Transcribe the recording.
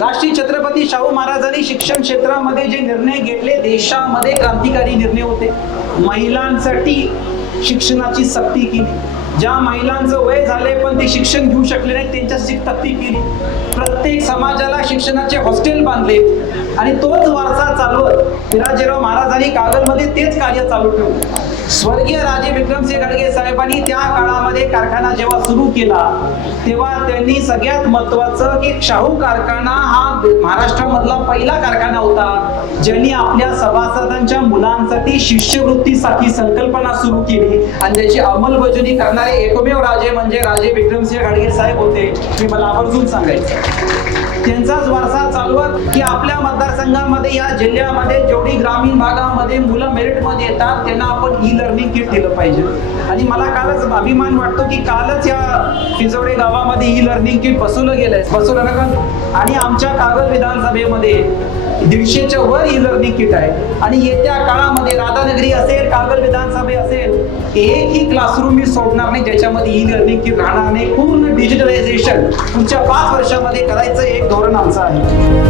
राष्ट्रीय छत्रपती शाहू महाराजांनी शिक्षण क्षेत्रामध्ये जे निर्णय घेतले देशामध्ये क्रांतिकारी निर्णय होते. महिलांसाठी शिक्षणाची सक्ती केली. ज्या महिलांचं वय झाले पण ते शिक्षण घेऊ शकले नाही त्यांच्यासाठी ती केली प्रत्येक समाजाला शिक्षणाचे हॉस्टेल बांधले. आणि तोच वारसा चालवत विराजीराव महाराजांनी कागलमध्ये तेच कार्य चालू ठेवलं. स्वर्गीय राजे विक्रमसिंह गाडगे साहेबांनी त्या काळामध्ये कारखाना जेव्हा सुरू केला तेव्हा त्यांनी सगळ्यात महत्वाचं की शाहू कारखाना हा महाराष्ट्रामधला पहिला कारखाना होता ज्यांनी आपल्या सभासदांच्या मुलांसाठी शिष्यवृत्तीसाठी संकल्पना सुरू केली आणि त्याची अंमलबजावणी करणारे एकमेव राजे म्हणजे राजे विक्रमसिंह गाडगीर साहेब होते. मी मला आवर्जून सांगायचं त्यांचाच वारसा चालवत की आपल्या मतदारसंघामध्ये या जिल्ह्यामध्ये जेवढी ग्रामीण भागामध्ये मुलं मेरिटमध्ये येतात त्यांना आपण ई लर्निंग किट दिलं पाहिजे. आणि मला कालच अभिमान वाटतो की कालच या पिंजवडे गावामध्ये ई लर्निंग किट बसवलं गेलंय. बसवलं ना आणि आमच्या कागद विधानसभेमध्ये दीडशेच्या वर ई लर्निंग किट आहे. आणि येत्या काळामध्ये राधानगरी असेल कागल विधानसभा असेल एकही क्लासरूम मी सोडणार नाही ज्याच्यामध्ये ई लर्निंग किट राहणार नाही पूर्ण डिजिटलायझेशन तुमच्या पाच वर्षामध्ये करायचं एक धोरण आमचं आहे.